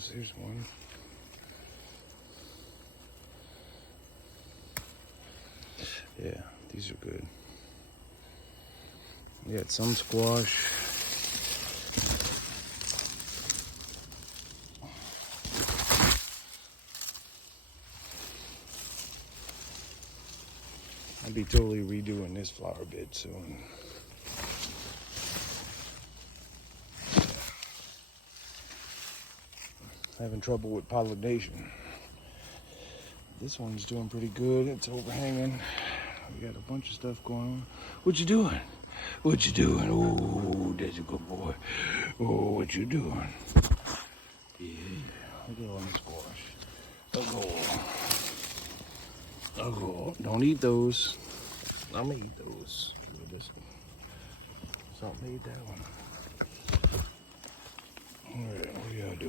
those. Here's one. Yeah, these are good. We got some squash. I'll be totally redoing this flower bed soon. Having trouble with pollination. This one's doing pretty good. It's overhanging. We got a bunch of stuff going on. What you doing? What you doing? Oh, that's a good boy. Oh, what you doing? Yeah, look at all the squash. Oh, don't eat those. I'm gonna eat those. Something ate that one. All right, what do y'all do?